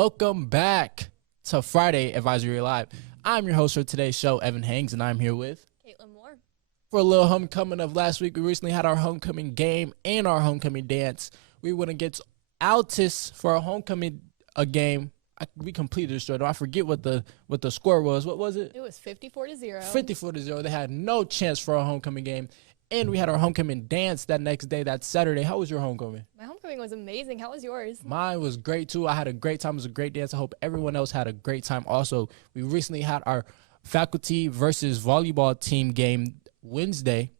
welcome back to Friday Advisory Live. I'm your host for today's show, Evan Hangs, and I'm here with Caitlin Moore. For a little homecoming of last week. We recently had our homecoming game and our homecoming dance. We went against Altus for a homecoming game. We completed the story. I forget what the score was. What was it? It was 54-0. 54-0. They had no chance for a homecoming game. And we had our homecoming dance that next day, that Saturday. How was your homecoming? My homecoming was amazing. How was yours? Mine was great, too. I had a great time. It was a great dance. I hope everyone else had a great time. Also, we recently had our faculty versus volleyball team game Wednesday.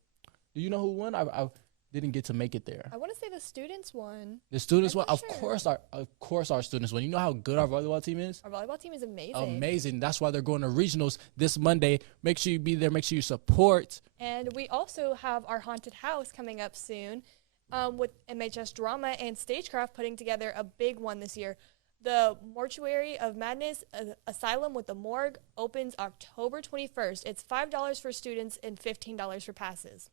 Do you know who won? I didn't get to make it there. I want to say the students won. The students won? I'm Of sure. course our students won. You know how good our volleyball team is? Our volleyball team is amazing. Amazing. That's why they're going to regionals this Monday. Make sure you be there. Make sure you support. And we also have our haunted house coming up soon with MHS Drama and Stagecraft putting together a big one this year. The Mortuary of Madness Asylum with the Morgue opens October 21st. It's $5 for students and $15 for passes.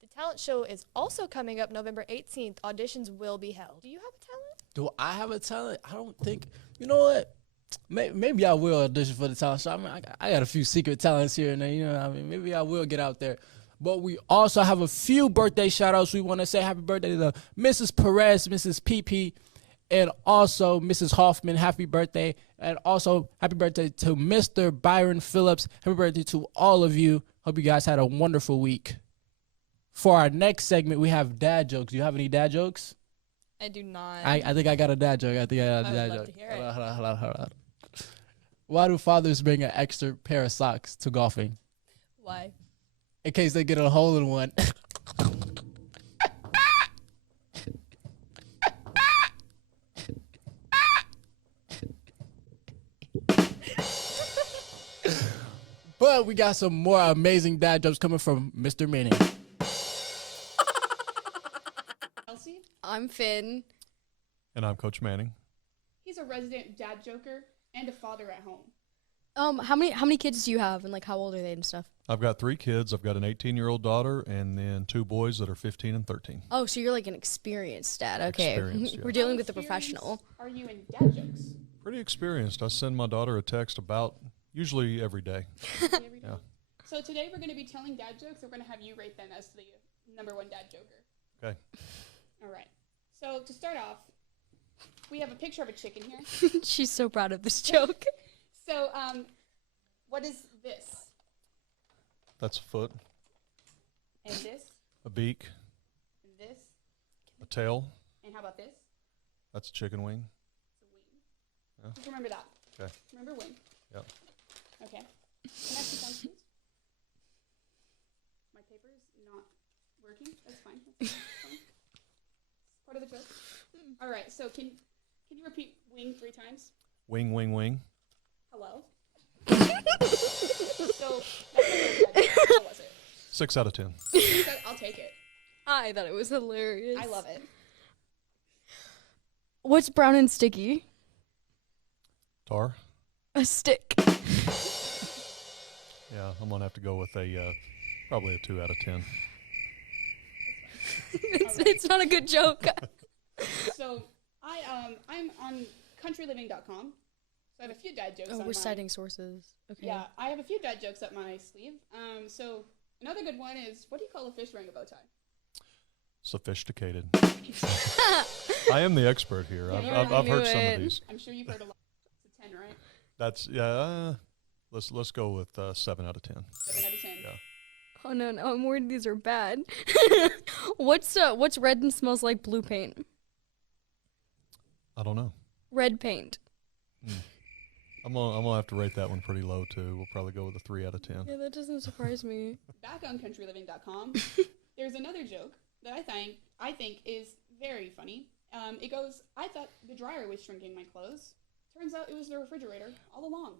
The talent show is also coming up November 18th. Auditions will be held. Do you have a talent? Do I have a talent? I don't think. You know what? Maybe I will audition for the talent show. I mean, I got a few secret talents here and there. You know what I mean? Maybe I will get out there. But we also have a few birthday shout-outs. We want to say happy birthday to Mrs. Perez, Mrs. PP, and also Mrs. Hoffman. Happy birthday. And also happy birthday to Mr. Byron Phillips. Happy birthday to all of you. Hope you guys had a wonderful week. For our next segment, we have dad jokes. Do you have any dad jokes? I do not. I think I got a dad joke. I think I got a dad would joke. love to hear it. Hold on. Why do fathers bring an extra pair of socks to golfing? Why? In case they get a hole in one. But we got some more amazing dad jokes coming from Mr. Manning. Elsie. I'm Finn. And I'm Coach Manning. He's a resident dad joker and a father at home. How many kids do you have, and like how old are they and stuff? I've got 3 kids. I've got an 18-year-old daughter and then 2 boys that are 15 and 13. Oh, so you're like an experienced dad. Okay, Experienced, yeah. we're dealing How with the experienced professional. Are you in dad jokes? Pretty experienced. I send my daughter a text about usually every day. Every day? Yeah. So today we're going to be telling dad jokes. We're going to have you rate them as the number 1 dad joker. Okay. All right. So to start off, we have a picture of a chicken here. She's so proud of this joke. So what is this? That's a foot, And this? a beak, And this? a tail. And how about this? That's a chicken wing. It's a wing. Yeah. Just remember that. Okay. Remember wing. Yep. Okay. Can I have some please? My paper is not working. That's fine. That's fine. It's part of the joke. All right. So can you repeat wing 3 times? Wing, wing, wing. Hello. So that's not very good. How was it? 6 out of 10. I'll take it. I thought it was hilarious. I love it. What's brown and sticky? Tar. A stick. Yeah, I'm going to have to go with probably a 2 out of 10. It's not a good joke. So I'm on countryliving.com. So I have a few dad jokes. Oh, on we're my, citing sources. Okay. Yeah, I have a few dad jokes up my sleeve. So another good one is, what do you call a fish wearing a bow tie? Sophisticated. I am the expert here. Yeah, I've I heard knew some it. of these. I'm sure you've heard a lot. It's a 10, right? That's, yeah, let's go with 7 out of 10. 7 out of 10. Yeah. Oh no, I'm worried these are bad. What's red and smells like blue paint? I don't know. Red paint. I'm gonna have to rate that one pretty low too. We'll probably go with a 3 out of 10. Yeah, that doesn't surprise me. Back on countryliving.com, there's another joke that I think is very funny. It goes, I thought the dryer was shrinking my clothes. Turns out it was the refrigerator all along.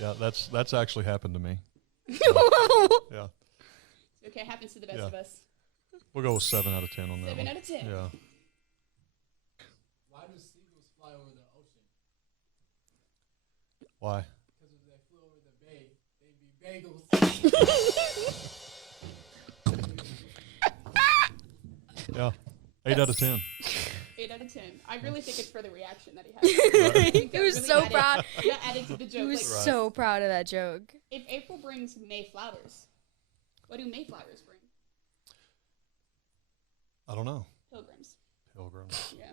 Yeah, that's actually happened to me. Yeah, Okay, it happens to the best Yeah. of us. we'll go with 7 out of 10 on that 7 one. out of 10. Yeah. Why do seagulls fly over the ocean? Why? Because if they flew over the bay, they'd be bagels. Yeah. 8 out of 10. 8 out of 10. I really think it's for the reaction that he had. I think He that was really so added- proud. That added to the He joke. was Like, so proud of that joke. if April brings May flowers, what do Mayflowers bring? I don't know. Pilgrims. Pilgrims. Yeah.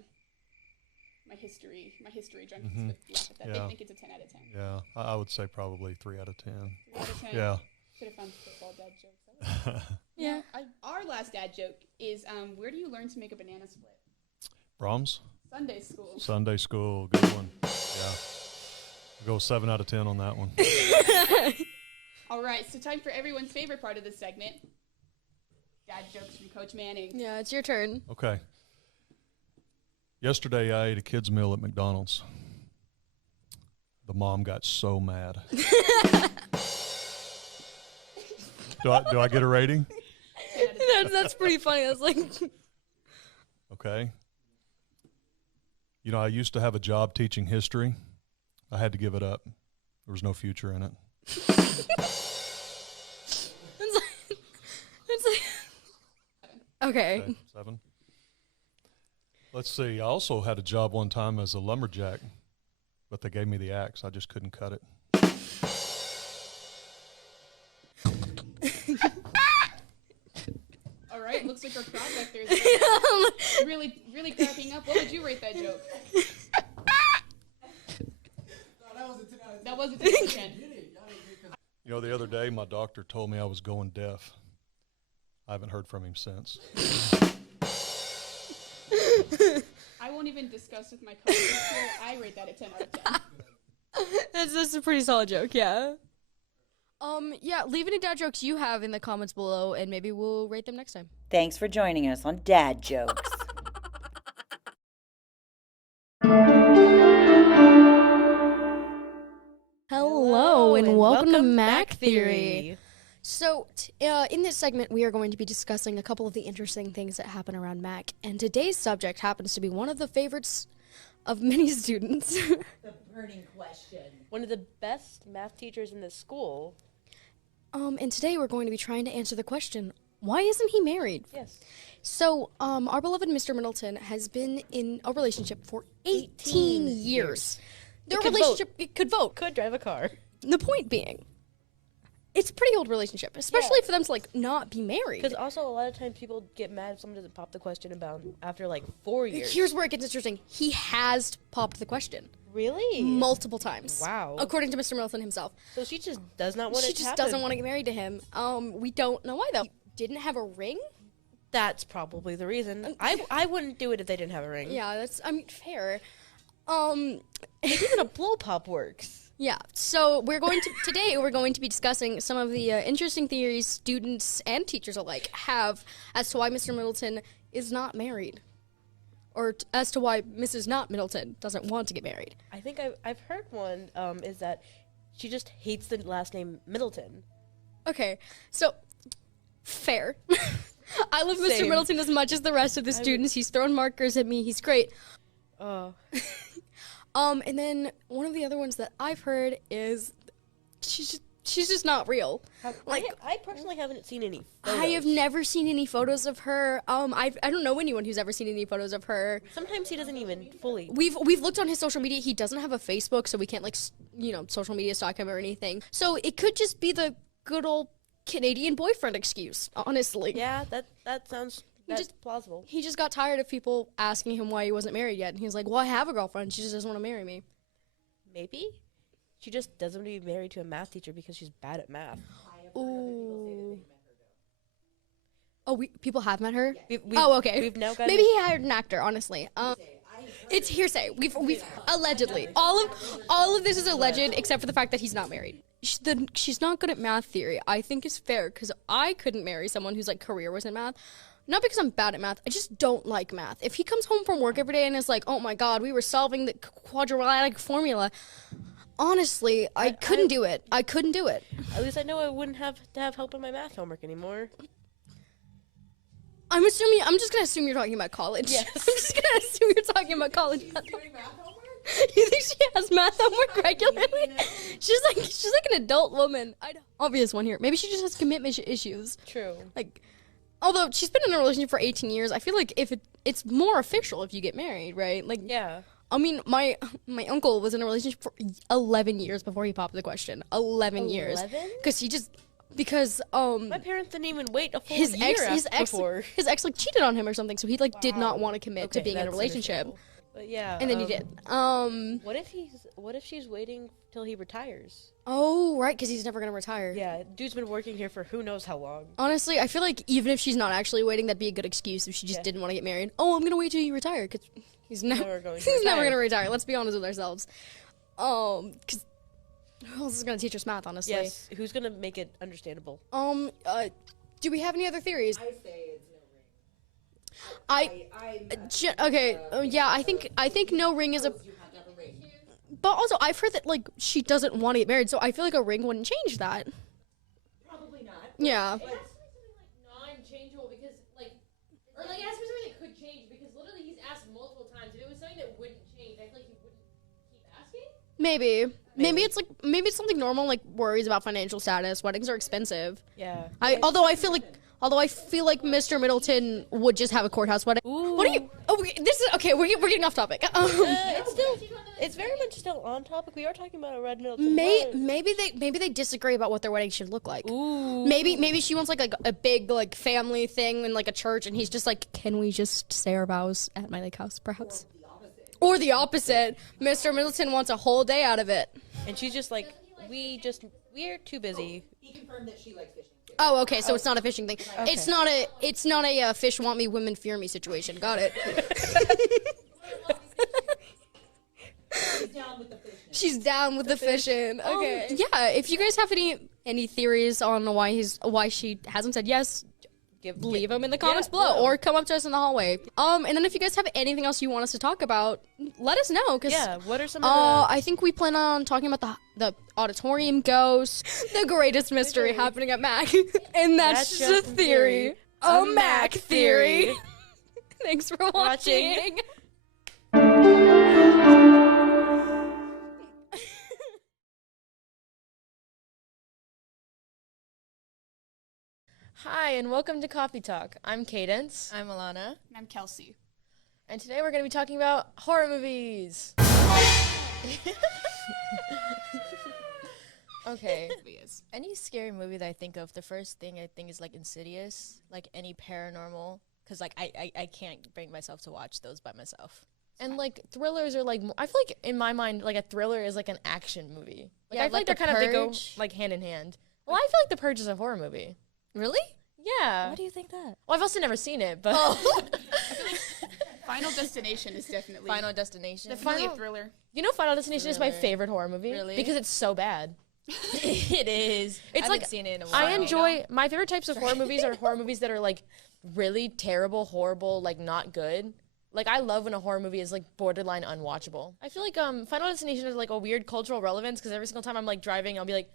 My history junkies Mhm. would laugh at that. Yeah. They think it's a 10 out of 10. Yeah, I would say probably 3 out of 10. 3 out of 10. Yeah. Could have found football dad jokes. That was- Yeah. Our last dad joke is, where do you learn to make a banana split? Brahms? Sunday school. Sunday school, good one. Yeah. We'll go 7 out of 10 on that one. All right, so time for everyone's favorite part of this segment. Dad jokes from Coach Manning. Yeah, it's your turn. Okay. Yesterday, I ate a kid's meal at McDonald's. The mom got so mad. Do I get a rating? 10 out of 10. That's pretty funny. That's like, Okay. You know, I used to have a job teaching history. I had to give it up. There was no future in it. it's like okay. Okay, 7. Let's see. I also had a job one time as a lumberjack, but they gave me the axe. I just couldn't cut it. All right, looks like our crowd back there is really, really cracking up. What would you rate that joke? That was a 10 out of 10. You know, the other day, my doctor told me I was going deaf. I haven't heard from him since. I won't even discuss with my coworkers here. I rate that a 10 out of 10. That's a pretty solid joke, yeah. Yeah, leave any dad jokes you have in the comments below, and maybe we'll rate them next time. Thanks for joining us on Dad Jokes. Hello, and welcome to Mac Theory. So, in this segment, we are going to be discussing a couple of the interesting things that happen around Mac, and today's subject happens to be one of the favorites of many students. The burning question. One of the best math teachers in the school. And today we're going to be trying to answer the question, why isn't he married? Yes. So, our beloved Mr. Middleton has been in a relationship for 18 years. Their It could relationship it could vote. Could drive a car. The point being, it's a pretty old relationship, especially for them to like not be married. Because also a lot of times people get mad if someone doesn't pop the question about after like 4 years. Here's where it gets interesting. He has popped the question Really? multiple times. Wow. According to Mr. Middleton himself. So she just does not want She it to just happen. doesn't want to get married to him. We don't know why though. He didn't have a ring? That's probably the reason. I wouldn't do it if they didn't have a ring. Yeah, that's fair. Even a blow pop works. Yeah, so today we're going to be discussing some of the interesting theories students and teachers alike have as to why Mr. Middleton is not married, or as to why Mrs. Not Middleton doesn't want to get married. I think I've heard one is that she just hates the last name Middleton. Okay, so fair. I love Mr. Same. Middleton as much as the rest of the students. He's thrown markers at me. He's great. And then one of the other ones that I've heard is she's just not real. Like I personally haven't seen any photos. I have never seen any photos of her. I don't know anyone who's ever seen any photos of her. Sometimes he doesn't even fully. We've looked on his social media. He doesn't have a Facebook, so we can't social media stalk him or anything. So it could just be the good old Canadian boyfriend excuse, honestly. Yeah, that sounds plausible. He just got tired of people asking him why he wasn't married yet. And he was like, well, I have a girlfriend. She just doesn't want to marry me. Maybe she just doesn't want to be married to a math teacher because she's bad at math. Ooh. Oh, people have met her? We've- Okay. We've now got Maybe he hired an actor, honestly. It's hearsay. We've allegedly. All of this is alleged except for the fact that he's not married. She's not good at math theory, I think is fair, because I couldn't marry someone whose career was in math. Not because I'm bad at math, I just don't like math. If he comes home from work every day and is like, oh my god, we were solving the quadratic formula, honestly, I couldn't do it. I couldn't do it. At least I know I wouldn't have to have help in my math homework anymore. I'm just gonna assume you're talking about college. Yes. I'm just gonna assume you're talking about college math homework. You think she has math homework regularly? She's like an adult woman. Obvious one here. Maybe she just has commitment issues. True. although she's been in a relationship for 18 years, I feel like it's more official if you get married, right? Like, Yeah. I mean, my uncle was in a relationship for 11 years before he popped the question. 11 years. 11? Because My parents didn't even wait a full his year ex before. like cheated on him or something, so he like did not want to commit to Okay, being in a that's relationship. understandable. But yeah. And then he did. What if she's waiting till he retires? Oh, right, because he's never gonna retire. Yeah, dude's been working here for who knows how long. Honestly, I feel like even if she's not actually waiting, that'd be a good excuse if she just didn't want to get married. Oh, I'm gonna wait till you retire, because he's never going to he's never retire. gonna retire. Let's be honest with ourselves. Because who else is gonna teach us math, honestly? Yes, who's gonna make it understandable? Do we have any other theories? I say it's no ring. Okay. Yeah, I think no ring is a. You have to have a ring. But also, I've heard that like she doesn't want to get married, so I feel like a ring wouldn't change that. Probably not. Yeah. It has to be something like non-changeable because or like it has to be something that could change because literally he's asked multiple times. If it was something that wouldn't change, I feel like he wouldn't keep asking. Maybe it's something normal, like worries about financial status. Weddings are expensive. Yeah. Although I feel like Mr. Middleton would just have a courthouse wedding. Ooh. What are you? Oh, this is okay. We're getting off topic. It's very much still on topic. We are talking about a red Middleton. Maybe they disagree about what their wedding should look like. Ooh. Maybe she wants like a big like family thing in like a church, and he's just like, can we just say our vows at my lake house, perhaps? Or the opposite. Mr. Middleton wants a whole day out of it. And she's just like, we're too busy. He confirmed that she likes fishing too. Oh, okay. So it's not a fishing thing. It's not a fish want me, women fear me situation. Got it. She's down with the fishing. She's down with the fishing. Okay. Yeah. If you guys have any theories on why she hasn't said yes, leave them in the comments below, or come up to us in the hallway. And then if you guys have anything else you want us to talk about, let us know. Cause What are some of the... I think we plan on talking about the auditorium ghost, the greatest mystery happening at Mac, and that's just a theory, a Mac theory. Thanks for watching. Hi, and welcome to Coffee Talk. I'm Cadence. I'm Alana. And I'm Kelsey. And today we're going to be talking about horror movies. Okay. Any scary movie that I think of, the first thing I think is like Insidious, like any paranormal, because like I can't bring myself to watch those by myself. And like thrillers are like, I feel like in my mind, like a thriller is like an action movie. Like, Yeah, I feel like like they're The kind of, they go Purge. like hand in hand. Well, I feel like The Purge is a horror movie. Really? Yeah. Why do you think that? Well, I've also never seen it, but Final Destination is definitely Final Destination. definitely a thriller. you know, Final Destination is my Thriller. favorite horror movie. Really? Because it's so bad. It is. It's I like haven't seen it in a while. I enjoy my favorite types of horror movies are horror movies that are like really terrible, horrible, like not good. Like I love when a horror movie is like borderline unwatchable. I feel like Final Destination is like a weird cultural relevance because every single time I'm like driving, I'll be like,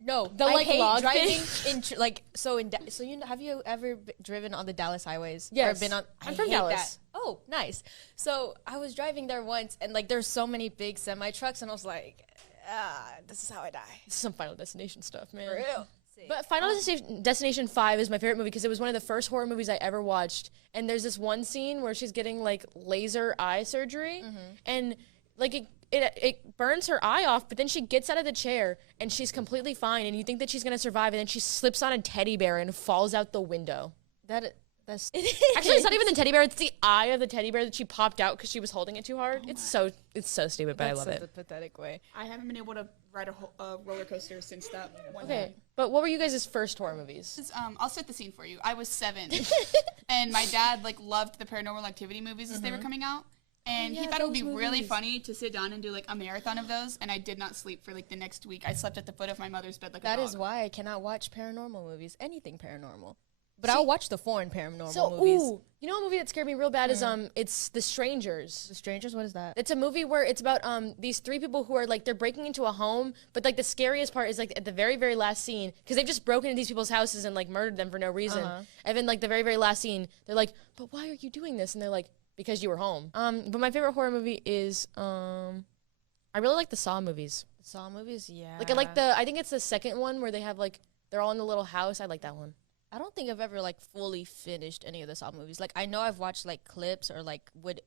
No, The, I like, hate log driving thing. in so you know, have you ever driven on the Dallas highways? Yes. Or been on? I'm I from hate Dallas. that. Oh, nice. So I was driving there once, and like there's so many big semi trucks, and I was like, this is how I die. this is some Final Destination stuff, man. For real. But Final Destination 5 is my favorite movie because it was one of the first horror movies I ever watched. And there's this one scene where she's getting like laser eye surgery, and like it burns her eye off, but then she gets out of the chair and she's completely fine, and you think that she's gonna survive, and then she slips on a teddy bear and falls out the window. That's Actually, it's not even the teddy bear; it's the eye of the teddy bear that she popped out because she was holding it too hard. It's so stupid, but I love it. a pathetic way. I haven't been able to ride a roller coaster since that one. Okay, but what were you guys' first horror movies? I'll set the scene for you. I was 7, and my dad like loved the Paranormal Activity movies as they were coming out, and he thought it would be really funny to sit down and do like a marathon of those. And I did not sleep for like the next week. I slept at the foot of my mother's bed like That a is dog. why I cannot watch paranormal movies, anything paranormal. But I'll watch the foreign paranormal So, movies. you know a movie that scared me real bad is it's The Strangers. The Strangers, what is that? It's a movie where it's about these 3 people who are like they're breaking into a home, but like the scariest part is like at the very very last scene because they've just broken into these people's houses and like murdered them for no reason. And then like the very very last scene, they're like, "But why are you doing this?" And they're like, "Because you were home." But my favorite horror movie is I really like the Saw movies. Saw movies, yeah. Like I think it's the second one where they have like they're all in the little house. I like that one. I don't think I've ever like fully finished any of the Saw movies. Like I know I've watched like clips or like would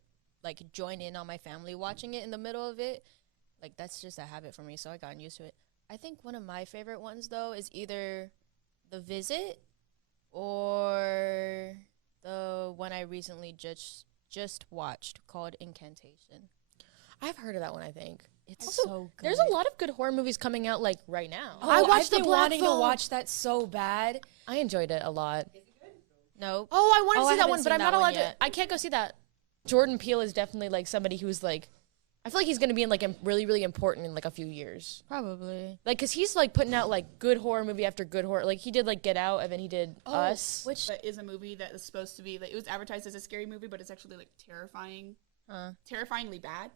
like join in on my family watching it in the middle of it. Like that's just a habit for me, so I gotten used to it. I think one of my favorite ones though is either The Visit or the one I recently just watched called Incantation. I've heard of that one. I think It's also, so good. there's a lot of good horror movies coming out like right now. I watched I've been wanting to watch that so bad. I enjoyed it a lot. No. Oh, I want to Oh, see I that haven't one, but seen I'm that not one allowed to. yet. I can't go see that. Jordan Peele is definitely like somebody who's like, I feel like he's gonna be in like really really important in like a few years. Probably. Like, cause he's like putting out like good horror movie after good horror. Like he did like Get Out, and then he did Us. Which That is a movie that is supposed to be like, it was advertised as a scary movie, but it's actually like terrifyingly bad.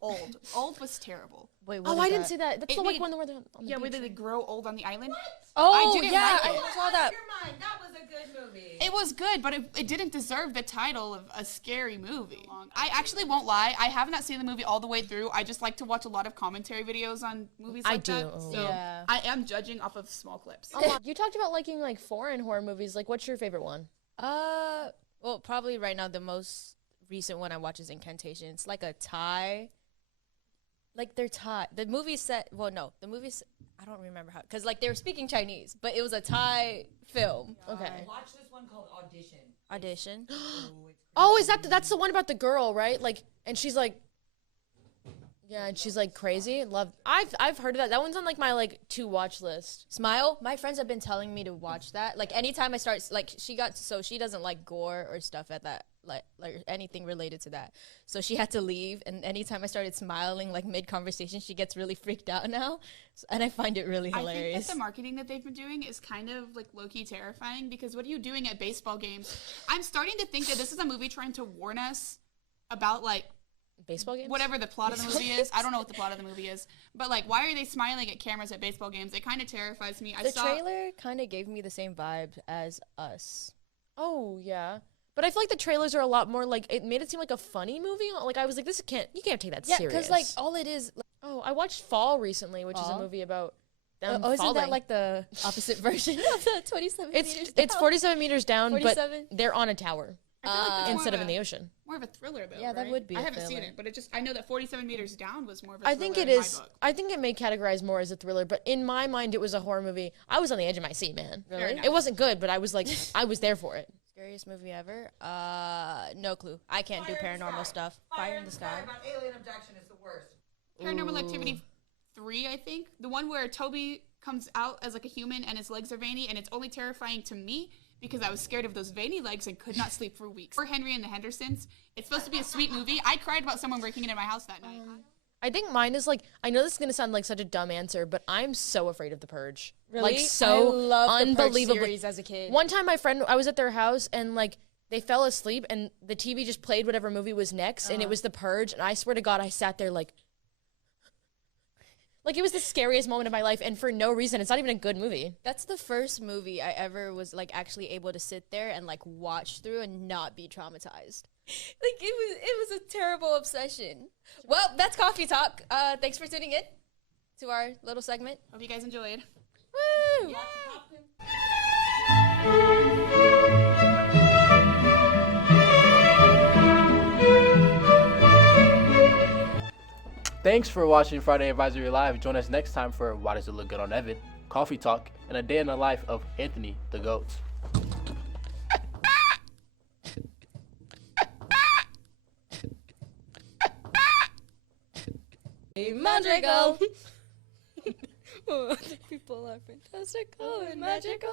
Old was terrible. wait, what Oh, is I didn't that? see that. That's It the like made- one where they're on the Yeah, where beach, they right? grow old on the island. Oh, I didn't yeah, like it. I saw that. Your mind. That was a good movie. It was good, but it didn't deserve the title of a scary movie. I actually won't lie. I have not seen the movie all the way through. I just like to watch a lot of commentary videos on movies I like do. that. Oh. So Yeah. I am judging off of small clips. You talked about liking like foreign horror movies. Like, what's your favorite one? Well, probably right now the most recent one I watch is Incantation. It's like a Thai. Like they're Thai. The movie set. Well, no, the movie's. I don't remember how, because like they were speaking Chinese, but it was a Thai film. Okay. Watch this one called Audition. Audition. Oh, is that's the one about the girl, right? Like, and she's like, yeah, and she's like crazy. I've heard of that. That one's on like my like to watch list. Smile. My friends have been telling me to watch that. Like anytime I start, like she doesn't like gore or stuff at that, like anything related to that. So she had to leave, and anytime I started smiling like mid conversation, she gets really freaked out now, and I find it really I think hilarious. that the marketing that they've been doing is kind of like low-key terrifying, because what are you doing at baseball games? I'm starting to think that this is a movie trying to warn us about like Baseball games. whatever the plot of the movie is. I don't know what the plot of the movie is, but like, why are they smiling at cameras at baseball games? It kind of terrifies me. The trailer kind of gave me the same vibe as Us. Oh yeah, but I feel like the trailers are a lot more like it made it seem like a funny movie. Like I was like, you can't take that Yeah, serious. because like all it is. Oh, I watched Fall recently, which is a Fall? movie about them Isn't falling. that like the opposite version of the 27 meters down? It's 47 meters down, 47? but they're on a tower I feel like that's more instead of a- in the ocean. More of a thriller, though. Yeah, that right? would be I a haven't seen thriller. it, but I know that 47 meters down was more of a I thriller think it in my is. book. I think it may categorize more as a thriller, but in my mind, it was a horror movie. I was on the edge of my seat, man. Fair enough. It wasn't good, but I was like, I was there for it. Scariest movie ever? No clue. I can't do paranormal stuff. Fire in the Sky. About alien abduction is the worst. Paranormal Activity 3, I think. The one where Toby comes out as like a human and his legs are veiny, and it's only terrifying to me because I was scared of those veiny legs and could not sleep for weeks. Or Henry and the Hendersons. It's supposed to be a sweet movie. I cried about someone breaking into my house that night. I think mine is like, I know this is going to sound like such a dumb answer, but I'm so afraid of The Purge. Like, so I love the Purge unbelievably. series as a kid. One time I was at their house and like, they fell asleep and the TV just played whatever movie was next and it was The Purge. And I swear to God, I sat there like it was the scariest moment of my life, and for no reason. It's not even a good movie. That's the first movie I ever was like actually able to sit there and like watch through and not be traumatized. Like it was a terrible obsession. Well, that's Coffee Talk. Thanks for tuning in to our little segment. Hope you guys enjoyed. Woo! Thanks for watching Friday Advisory Live. Join us next time for Why Does It Look Good on Evan, Coffee Talk, and a day in the life of Anthony the Goat. Magical. People are fantastical and magical.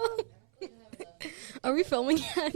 Are we filming yet?